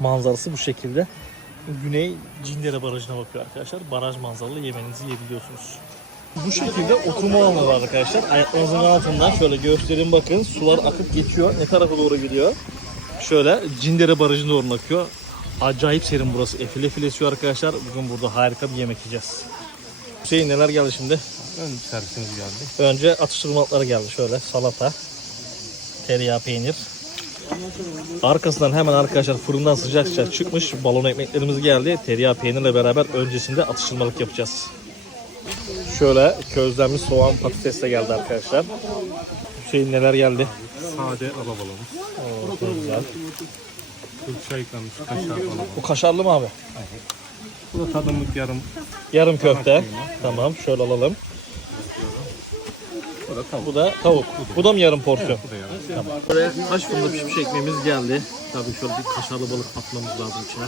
Manzarası bu şekilde. Güney Cindere Barajı'na bakıyor arkadaşlar. Baraj manzaralı yemeğinizi yiyebiliyorsunuz. Bu şekilde oturma alanı var arkadaşlar. Ayaklarınızın altından şöyle göstereyim bakın. Sular akıp geçiyor. Ne tarafa doğru gidiyor? Şöyle Cindere Barajı'na doğru akıyor. Acayip serin burası. Efil efil arkadaşlar. Bugün burada harika bir yemek yiyeceğiz. Hüseyin neler geldi şimdi? Ön servisimiz geldi. Önce atıştırmalıklar geldi şöyle. Salata, tereyağı peynir. Arkasından hemen arkadaşlar fırından sıcak sıcak çıkmış balon ekmeklerimiz geldi. Tereyağı peynirle beraber öncesinde atıştırmalık yapacağız. Şöyle közlenmiş soğan patates de geldi arkadaşlar. Hüseyin neler geldi? Sade alabalığımız. Oo, çok güzel. Yıkanmış kaşar alabalığı. Bu kaşarlı mı abi? Bu da tadımlık yarım. Yarım köfte. Tamam şöyle alalım. Bu da tavuk. Bu da tavuk. Bu da mı yarım porsiyon? Bu da yarım. Tamam. Taş fırında pişmiş ekmeğimiz geldi. Tabii şöyle bir kaşarlı balık atmamız lazım içine.